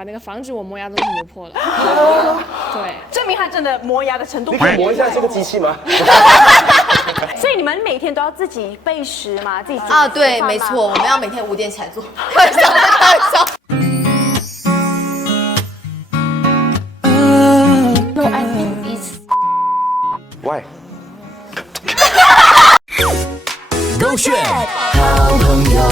把那个防止我磨牙的东西磨破了。对，证明他真的磨牙的程度。你可以磨一下这个机器吗？所以你们每天都要自己备食吗？自己啊，对，没错，我们要每天5点起来做。开玩笑，开玩笑。No, I think it's Why？ 勾选好朋友，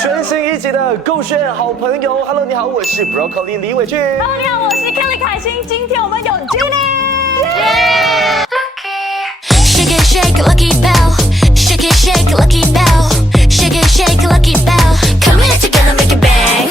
全新一集的勾选好朋友 ，Hello， 你好，我是 Broccoli 李伟俊。Hello， 你好，我是 Kelly 凯欣。今天我们有 Jenny。Shake it, shake, lucky bell. Shake it, shake, lucky bell. Shake it, shake, lucky bell. Come here together, make it bang.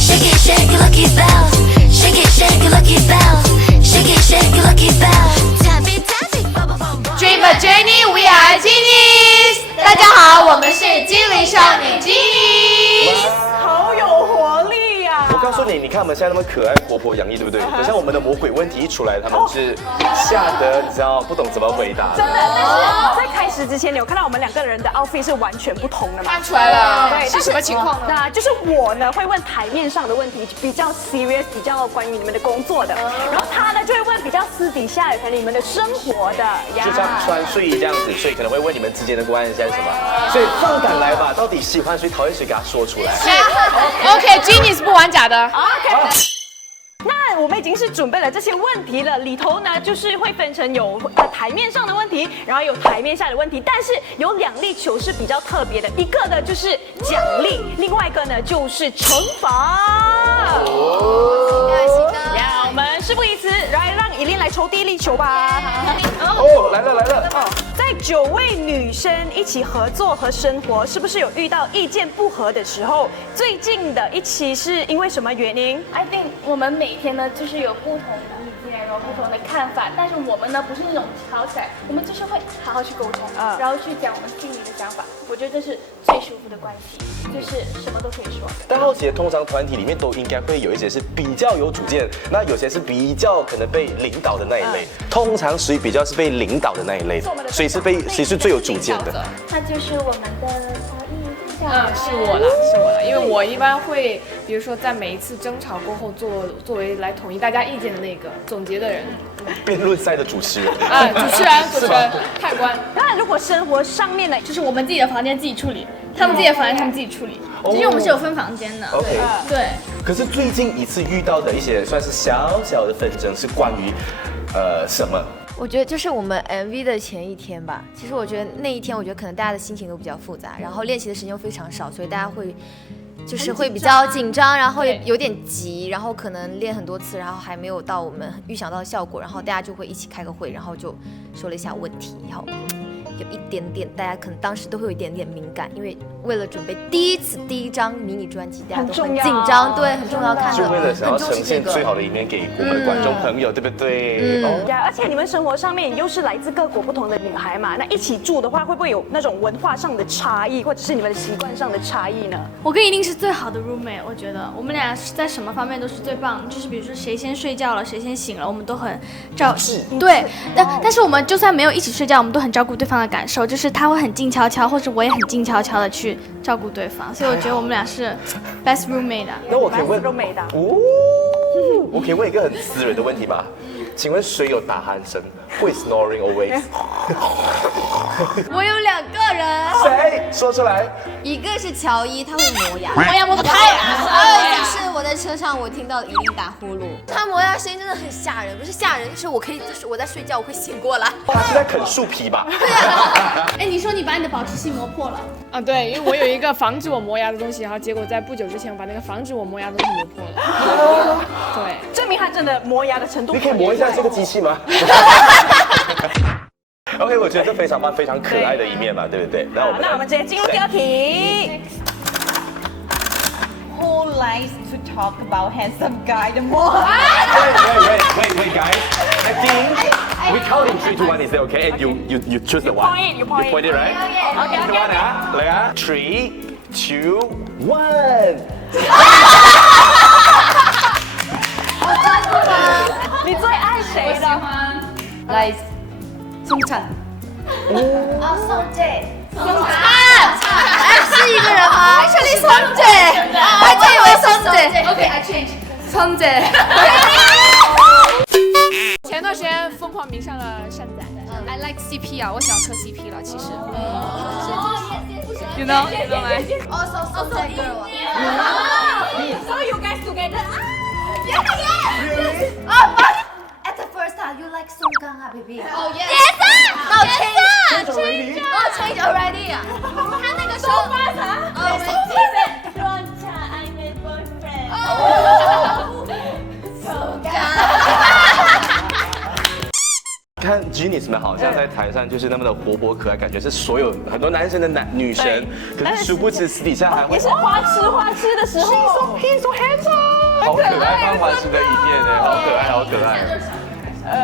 Shake it, shake, lucky bell. Shake it, shake, lucky bell. Shake it, shake, lucky bell. Tap it, tap it, bubble bum bum. Dream a journey, we are genies。大家好，我们是精灵少女 genies。好有活力呀！我告诉你，你看我们现在那么可爱、活泼、洋溢，对不对？等下我们的魔鬼问题一出来，他们是吓得你知道不懂怎么回答。真的，但是在开始之前，你有看到我们两个人的 outfit 是完全不同的吗？看出来了，对，是什么情况呢？那就是我呢会问台面上的问题，比较 serious， 比较关于你们的工作的，然后他呢就会问比较私底下的，可能你们的生活的呀。就像穿睡衣这样子，所以可能会问你们之间的关系是什么。所以放胆来吧，到底喜欢谁、讨厌谁，给他说出来。OK，Genius 不玩假的。OK。那我们已经是准备了这些问题了，里头呢就是会分成有台面上的问题，然后有台面下的问题，但是有2粒球是比较特别的，一个呢就是奖励，另外一个呢就是惩罚。我们事不宜迟，来让依琳来抽第1粒球吧。哦，来了来了。在9位女生一起合作和生活，是不是有遇到意见不合的时候？最近的一期是因为什么原因 I think 我们每天呢就是有不同的意见，然后不同的看法，但是我们呢不是那种吵起来，我们就是会好好去沟通，然后去讲我们心里的想法。我觉得这是最舒服的关系，就是什么都可以说。但好奇，通常团体里面都应该会有一些是比较有主见，那有些是比较可能被领导的那一类。通常谁比较是被领导的那一类？谁是最有主见的？那就是我们的曹毅校长。是我了，因为我一般会，比如说在每一次争吵过后作为来统一大家意见的那个总结的人。辩论赛的主持人啊，主持人，判官。那如果生活上面呢，就是我们自己的房间自己处理，他们自己的房间他们自己处理。其实我们是有分房间的。OK。对。可是最近一次遇到的一些算是小小的纷争是关于什么？我觉得就是我们 MV 的前一天吧。其实我觉得那一天，我觉得可能大家的心情都比较复杂，然后练习的时间又非常少，所以大家会比较紧张，然后也有点急，然后可能练很多次，然后还没有到我们预想到的效果，然后大家就会一起开个会，然后就说了一下问题，然后有一点点，大家可能当时都会有一点点敏感，因为为了准备第一张迷你专辑，大家都很紧张，对，很重要，看就为了想要呈现最好的一面给我们的观众朋友，对不对？而且你们生活上面又是来自各国不同的女孩嘛，那一起住的话，会不会有那种文化上的差异，或者是你们的习惯上的差异呢？我跟一定是最好的 roommate， 我觉得我们俩在什么方面都是最棒的，就是比如说谁先睡觉了，谁先醒了，我们都很对，但是我们就算没有一起睡觉，我们都很照顾对方的感受，就是他会很静悄悄，或者我也很静悄悄的去照顾对方，所以我觉得我们俩是 best roommate 的。那我可以问 roommate 的我可以问一个很私人的问题吗？请问谁有打鼾声？会 snoring always？ 我有2个人，谁说出来？一个是乔伊，他会磨牙，磨牙磨得太还有一个是我在车上我听到依琳打呼噜，他磨牙声音真的很吓人，不是吓人，就是就是我在睡觉我会醒过来。他是在啃树皮吧？对啊。哎，你说你把你的保持器磨破了？啊，对，因为我有一个防止我磨牙的东西，然后结果在不久之前我把那个防止我磨牙的东西磨破了。对，证明他真的磨牙的程度。你可以磨一下这个机器吗？OK， 我觉得这非常棒，非常可爱的一面嘛，对不对？那我们直接进入第2题。Who likes to talk about handsome guy the most? Wait, guys. I think we count in 3, 2, 1. Is that okay? And you choose the one. You point it, right? Okay. 来啊 ！3, 2, 1. 你最爱谁的？来，宋灿。宋姐，是一个人吗？Actually， 宋姐。OK，I change。천재。前段时间疯狂迷上了善仔。I like CP 啊，我喜欢磕 CP 了，其实。You know right? Also girl. So you guys together? Yes. At the first time, you like Song Kang, baby. Oh yes. Now change. Oh change already. 他那个时候。I'm a boyfriend. 看 Genius 们好像在台上就是那么的活泼可爱，感觉是所有很多男生的女神，可是殊不知私底下还会也是花痴的时候。He's so handsome。好可爱，放花痴的一面呢，好可爱，好可爱。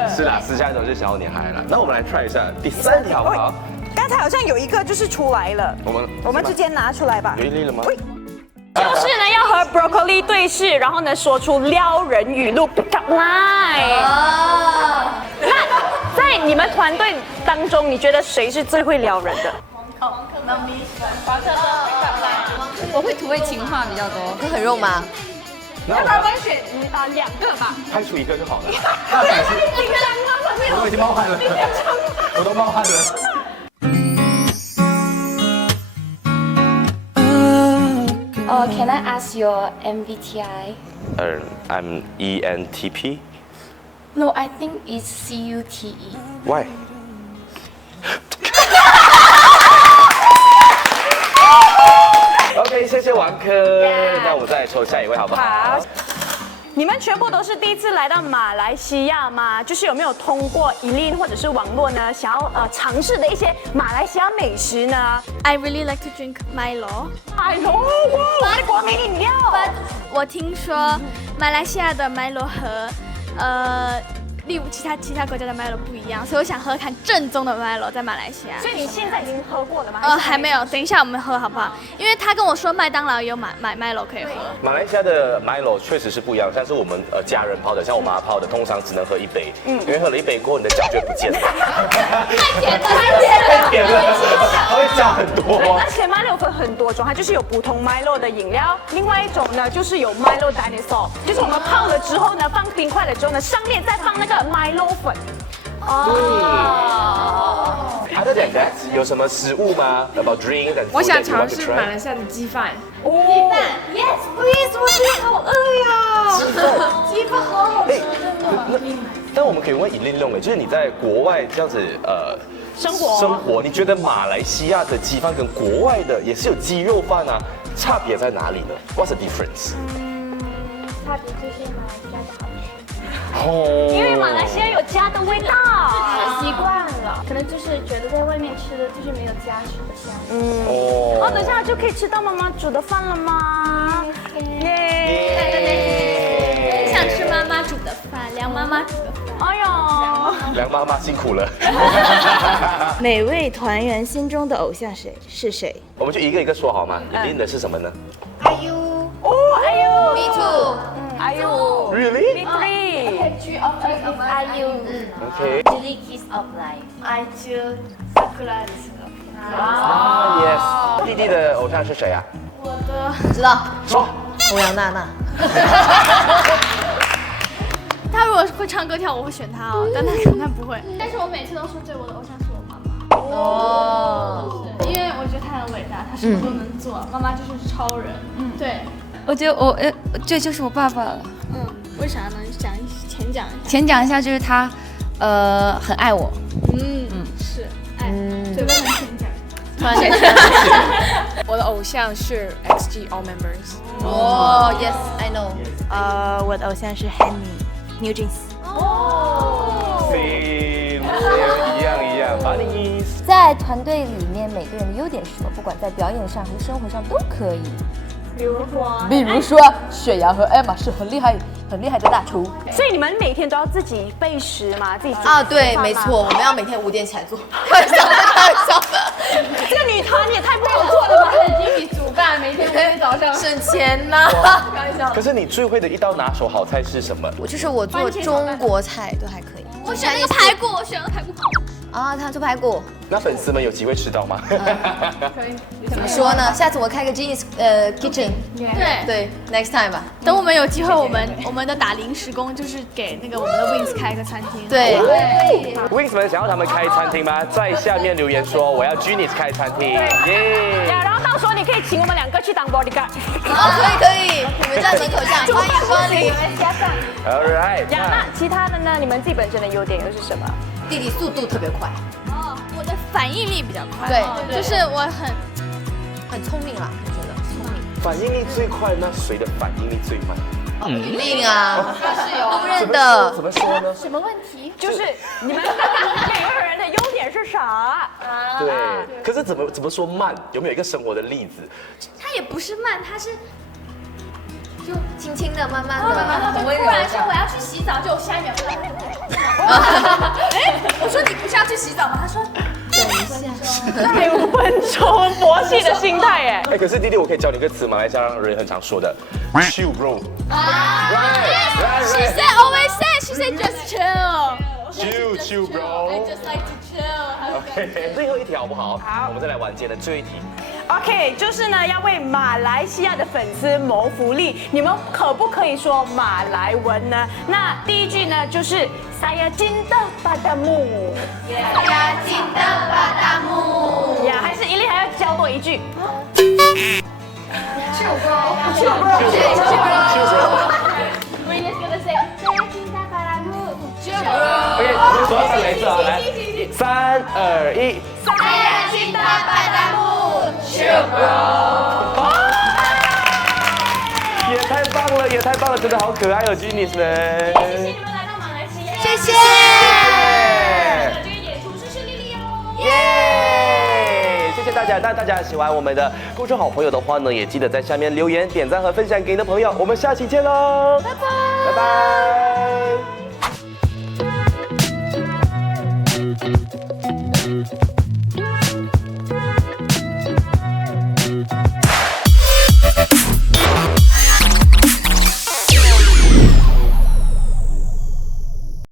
是啦，私下都是小女孩啦。那我们来 try 一下第3题好不好？刚才好像有一个就是出来了，我们直接拿出来吧。有一粒了吗？就是呢，要和 Broccoli 对视，然后呢说出撩人语录 pick up line。那在你们团队当中，你觉得谁是最会撩人的？我会土味情话比较多，会很肉麻。要不然我们选2个吧。拍出一个就好了。我都已经冒汗了，我都冒汗了。Can I ask your MBTI? I'm ENTP. No, I think it's CUTE. Why? OK， 谢谢王珂。那我再来抽下一位好不好？好。你们全部都是第一次来到马来西亚吗？就是有没有通过Eileen或者是网络呢，想要尝试的一些马来西亚美食呢 I really like to drink Milo。我的国民饮料。我听说马来西亚的 Milo 和例如其他国家的 Milo 不一样，所以我想喝看正宗的 Milo 在马来西亚。所以你现在已经喝过了吗？还没有，等一下我们喝好不好？因为他跟我说麦当劳也有买 Milo 可以喝。马来西亚的 Milo 确实是不一样，像是我们家人泡的，像我妈泡的，通常只能喝1杯，因为喝了1杯过后，你的脚就不见了。太甜了，它会加很多。而且 Milo 分很多种，它就是有普通 Milo 的饮料，另外一种呢就是有 Milo Dinosaur， 就是我们泡了之后呢，放冰块了之后呢，上面再放那个 Milo 粉。他在讲 that 有什么食物吗 ？About drink and 我想尝试马来西亚的鸡饭。鸡饭 ，Yes please， 我真的好饿呀！鸡饭好好吃的。但我们可以问Eileen弄就是你在国外这样子生活，你觉得马来西亚的鸡饭跟国外的也是有鸡肉饭啊，差别在哪里呢 ？What's the difference？差别就是马来西亚的好吃。因为马来西亚有家的味道，习惯了，可能就是觉得在外面吃的就是没有家吃的香。等一下就可以吃到妈妈煮的饭了吗？耶！想吃妈妈煮的饭，梁妈妈煮的饭。哎呦，梁妈妈辛苦了。每位团员心中的偶像是谁？我们就一个一个说好吗？Eileen的是什么呢？IU。Me too。IU。 Really? Me three. G of IU. Okay. Julie Kiss of Life. I choose Sakura Yes. 弟弟的偶像是谁啊？我的知道。说。欧阳娜娜。他如果会唱歌跳舞，我会选他哦，但他可能不会。但是我每次都说对，我的偶像是我妈妈。哦。因为我觉得她很伟大，她什么都能做，妈妈就是超人。对。我觉得这就是我爸爸了。为啥呢？前讲一下，就是他，很爱我。是爱，嘴巴很前讲。突然间，我的偶像是 XG All Members。哦 ，Yes，I know。我的偶像是 Henny，New Jeans。一样。Bunnies。在团队里面，每个人的优点是什么？不管在表演上还是生活上都可以。比如说，雪阳和 Emma 是很厉害的大厨。所以你们每天都要自己备食吗？自己啊，对，没错，我们要每天5点起来做。开玩笑。这个女团也太不好做了吧！经理煮饭，每天5天早上省钱呐。开玩笑。可是你最会的一道拿手好菜是什么？我做中国菜都还可以。我选那个排骨，我选了排骨。啊，他做排骨。那粉丝们有机会吃到吗？怎么说呢？下次我开个 Genius Kitchen， 对，next time 吧。等我们有机会，我们的打临时工就是给那个我们的 Wings 开一个餐厅。对 ，Wings 们想要他们开餐厅吗？在下面留言说我要 Genius 开餐厅，耶！然后到时候你可以请我们2个去当 bodyguard。可以，我们在门口这样，欢迎光临。 All right。那其他的呢？你们自己本身的优点又是什么？弟弟速度特别快，我的反应力比较快，对，就是我很聪明啦，我觉得聪明。反应力最快，那谁的反应力最慢？一定啊，是有公认的。怎么说呢？什么问题？就是你们每个人的优点是啥？对，可是怎么说慢？有没有一个生活的例子？它也不是慢，它是就轻轻的、慢慢的，很温柔突然说我要去洗澡，就下一秒就来。我说你不是要去洗澡吗？他说等一下5分钟，佛系的心态哎。可是弟弟，我可以教你一个词，马来西亚人很常说的 ，chill bro。She said always said, she said just chill. Chill bro。 I just like to chill. OK， 最后一条好不好？好，我们再来玩今天的最后一题。 OK， 就是呢，要为马来西亚的粉丝谋福利，你们可不可以说马来文呢？那第一句呢，就是 Saya cinta padamu。Saya cinta padamu。呀，还是一粒还要教多一句。Chill bro。We're just gonna say Saya cinta padamu。Chill bro。 OK， 我们说到3来一次啊，来，3、2、1。Saya cinta padamu。Chill bro。也太棒了，也太棒了，真的好可爱哦 ，Genius 们。谢谢你们来到马来西亚。谢谢。这个演出顺利利哦。耶！谢谢大家。那大家喜欢我们的购车好朋友的话呢，也记得在下面留言、点赞和分享给你的朋友。我们下期见喽，拜拜，拜拜。